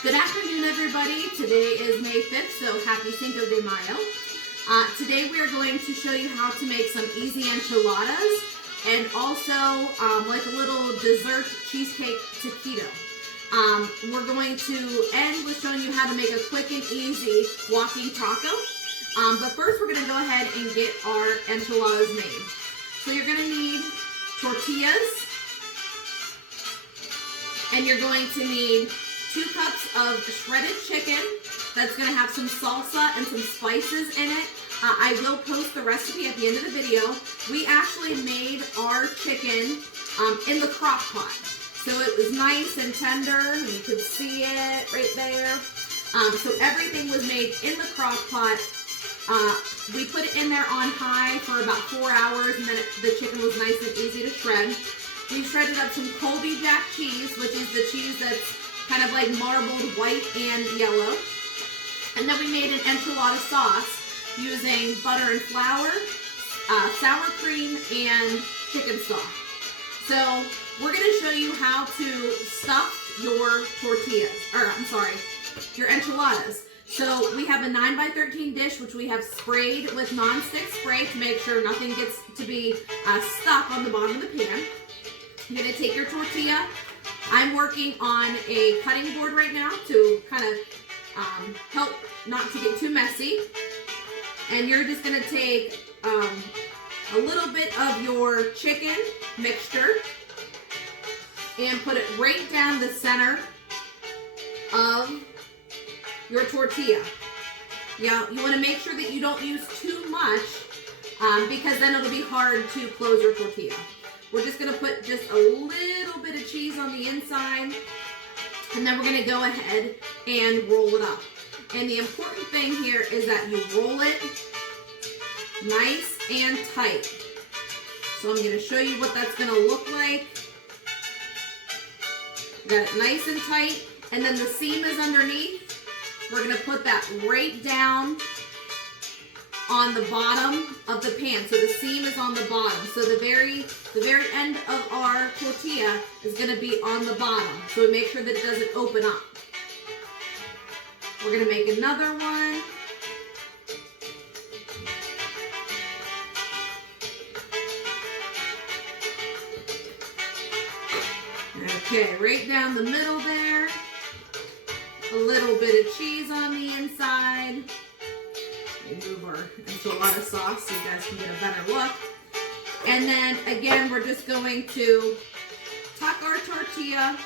Good afternoon, everybody. Today is May 5th, so happy Cinco de Mayo. Today we are going to show you how to make some easy enchiladas and also like a little dessert cheesecake taquito. We're going to end with showing you how to make a quick and easy walking taco. But first we're going to go ahead and get our enchiladas made. So you're going to need tortillas, and you're going to need 2 cups of shredded chicken that's going to have some salsa and some spices in it. I will post the recipe at the end of the video. We actually made our chicken in the crock pot. So it was nice and tender. You could see it right there. So everything was made in the crock pot. We put it in there on high for about 4 hours, and then the chicken was nice and easy to shred. We shredded up some Colby Jack cheese, which is the cheese that's kind of like marbled white and yellow. And then we made an enchilada sauce using butter and flour, sour cream, and chicken stock. So we're going to show you how to stuff your your enchiladas. So we have a 9x13 dish, which we have sprayed with non-stick spray to make sure nothing gets to be stuck on the bottom of the pan. You're going to take your tortilla. I'm working on a cutting board right now to kind of help not to get too messy. And you're just going to take a little bit of your chicken mixture and put it right down the center of your tortilla. Yeah, you want to make sure that you don't use too much because then it'll be hard to close your tortilla. We're just going to put just a little bit of cheese on the inside, and then we're going to go ahead and roll it up. And the important thing here is that you roll it nice and tight. So I'm going to show you what that's going to look like. Got it nice and tight, and then the seam is underneath. We're going to put that right down on the bottom of the pan. So the seam is on the bottom. So the very end of our tortilla is going to be on the bottom. So we make sure that it doesn't open up. We're going to make another one. Okay, right down the middle there. A little bit of cheese on the inside. Let me move our enchilada sauce so you guys can get a better look. And then again, we're just going to tuck our tortilla,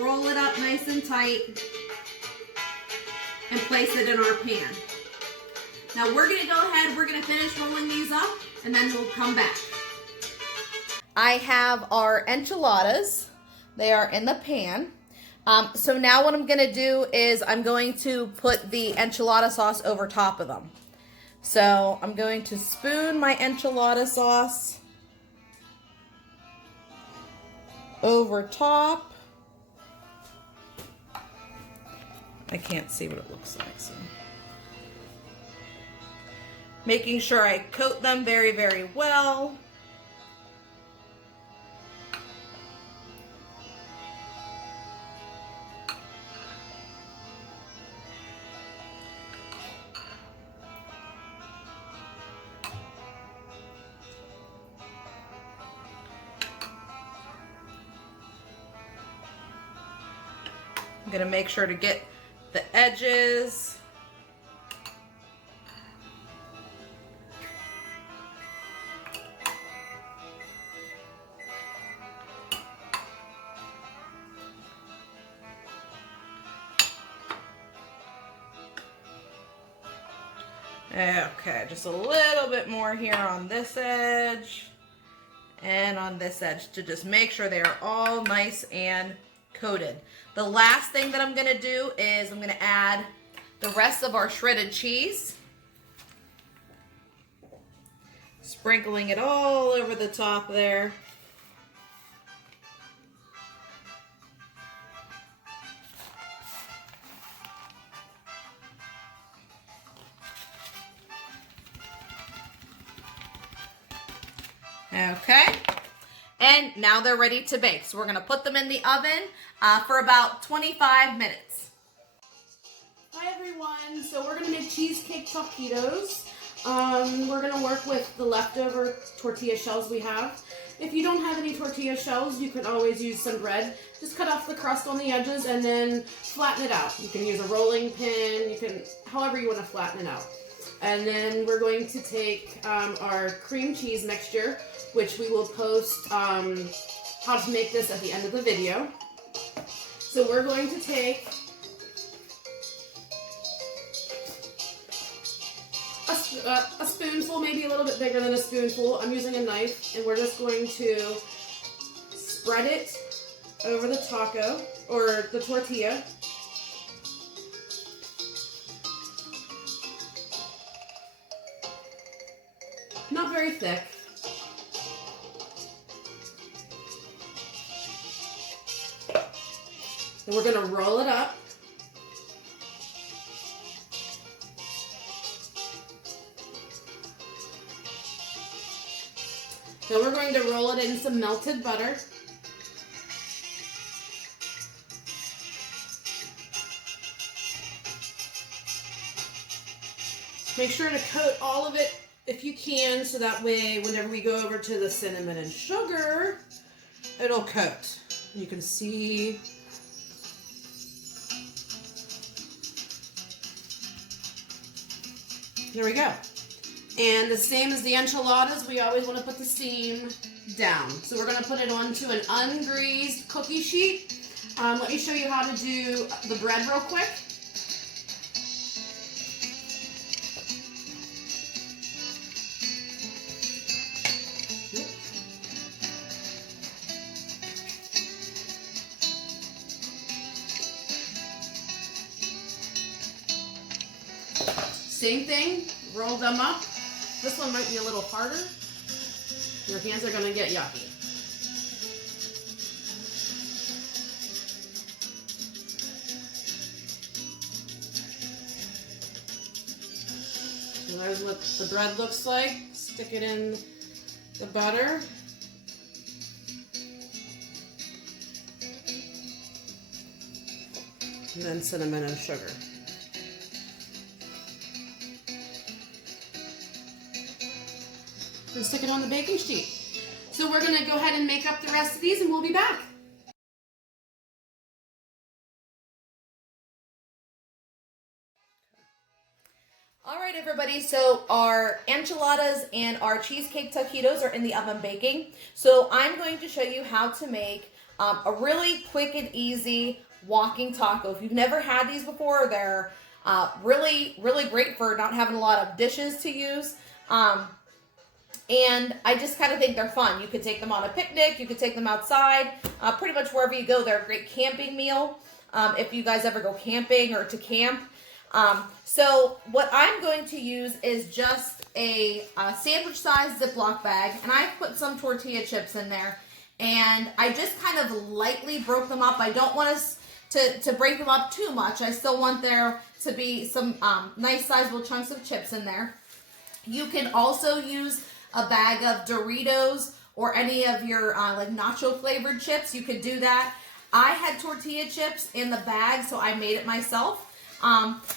roll it up nice and tight, and place it in our pan. Now we're going to go ahead, we're going to finish rolling these up, and then we'll come back. I have our enchiladas. They are in the pan. So now what I'm going to do is I'm going to put the enchilada sauce over top of them. So I'm going to spoon my enchilada sauce over top. I can't see what it looks like. So making sure I coat them very, very well. I'm going to make sure to get the edges. Okay, just a little bit more here on this edge and on this edge to just make sure they are all nice and coated. The last thing that I'm going to do is I'm going to add the rest of our shredded cheese. Sprinkling it all over the top there. Okay, And now they're ready to bake. So we're gonna put them in the oven for about 25 minutes. Hi everyone, so we're gonna make cheesecake taquitos. We're gonna work with the leftover tortilla shells we have. If you don't have any tortilla shells, you can always use some bread. Just cut off the crust on the edges and then flatten it out. You can use a rolling pin, you can, however you wanna flatten it out. And then we're going to take our cream cheese mixture, which we will post how to make this at the end of the video. So we're going to take a spoonful, maybe a little bit bigger than a spoonful. I'm using a knife, and we're just going to spread it over the taco, or the tortilla. Not very thick. Then we're going to roll it up. Then we're going to roll it in some melted butter. Make sure to coat all of it if you can, so that way whenever we go over to the cinnamon and sugar, it'll coat. You can see. There we go. And the same as the enchiladas, we always want to put the seam down. So we're going to put it onto an ungreased cookie sheet. Let me show you how to do the bread real quick. Same thing, roll them up. This one might be a little harder. Your hands are gonna get yucky. So there's what the bread looks like. Stick it in the butter. And then cinnamon and sugar. And stick it on the baking sheet. So we're gonna go ahead and make up the rest of these and we'll be back. All right, everybody, so our enchiladas and our cheesecake taquitos are in the oven baking. So I'm going to show you how to make a really quick and easy walking taco. If you've never had these before, they're really, really great for not having a lot of dishes to use. And I just kind of think they're fun. You could take them on a picnic. You could take them outside. Pretty much wherever you go, they're a great camping meal. If you guys ever go camping or to camp. So what I'm going to use is just a sandwich-sized Ziploc bag. And I've put some tortilla chips in there. And I just kind of lightly broke them up. I don't want us to break them up too much. I still want there to be some nice sizable chunks of chips in there. You can also use a bag of Doritos or any of your like nacho flavored chips. You could do that. I had tortilla chips in the bag, so I made it myself.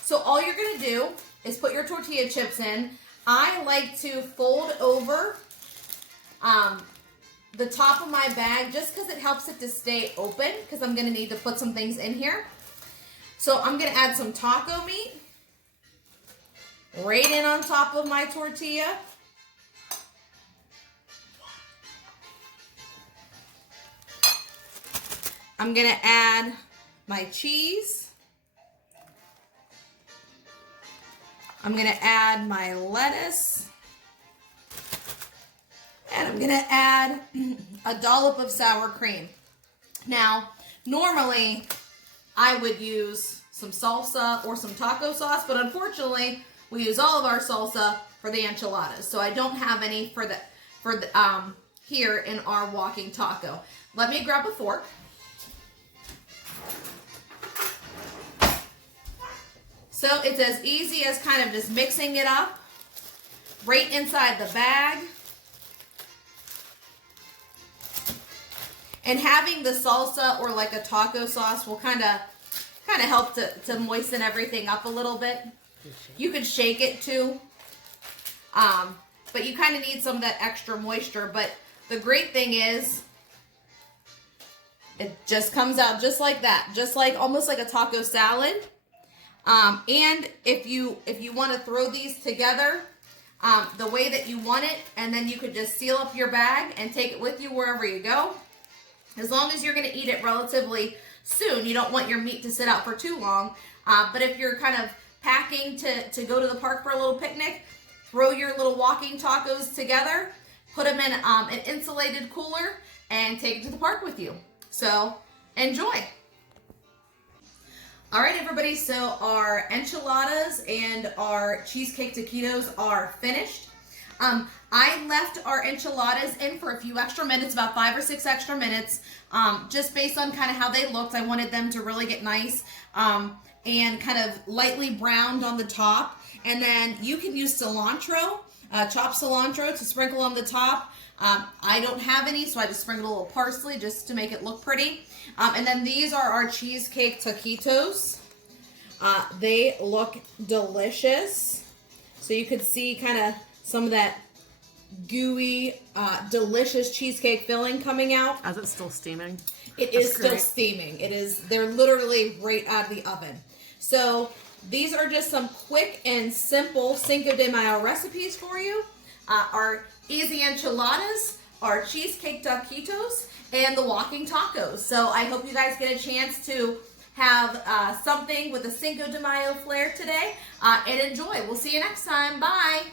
So all you're gonna do is put your tortilla chips in. I like to fold over the top of my bag just because it helps it to stay open, because I'm gonna need to put some things in here. So I'm gonna add some taco meat right in on top of my tortilla. I'm gonna add my cheese. I'm gonna add my lettuce. And I'm gonna add a dollop of sour cream. Now, normally I would use some salsa or some taco sauce, but unfortunately we use all of our salsa for the enchiladas. So I don't have any for the here in our walking taco. Let me grab a fork. So it's as easy as kind of just mixing it up right inside the bag. And having the salsa or like a taco sauce will kind of help to moisten everything up a little bit. You could shake it too. But you kind of need some of that extra moisture. But the great thing is, it just comes out just like that. Just like, almost like a taco salad. And if you want to throw these together the way that you want it, and then you could just seal up your bag and take it with you wherever you go. As long as you're going to eat it relatively soon, you don't want your meat to sit out for too long. But if you're kind of packing to go to the park for a little picnic, throw your little walking tacos together, put them in an insulated cooler, and take it to the park with you. So enjoy. All right, everybody, so our enchiladas and our cheesecake taquitos are finished. I left our enchiladas in for a few extra minutes, about 5 or 6 extra minutes, just based on kind of how they looked. I wanted them to really get nice and kind of lightly browned on the top. And then you can use cilantro, chopped cilantro to sprinkle on the top. I don't have any, so I just sprinkled a little parsley just to make it look pretty. And then these are our cheesecake taquitos. They look delicious. So you could see kind of some of that gooey, delicious cheesecake filling coming out. As it's still steaming. It is still steaming. They're literally right out of the oven. So these are just some quick and simple Cinco de Mayo recipes for you. Our easy enchiladas, our cheesecake taquitos, and the walking tacos. So I hope you guys get a chance to have something with a Cinco de Mayo flair today and enjoy. We'll see you next time. Bye.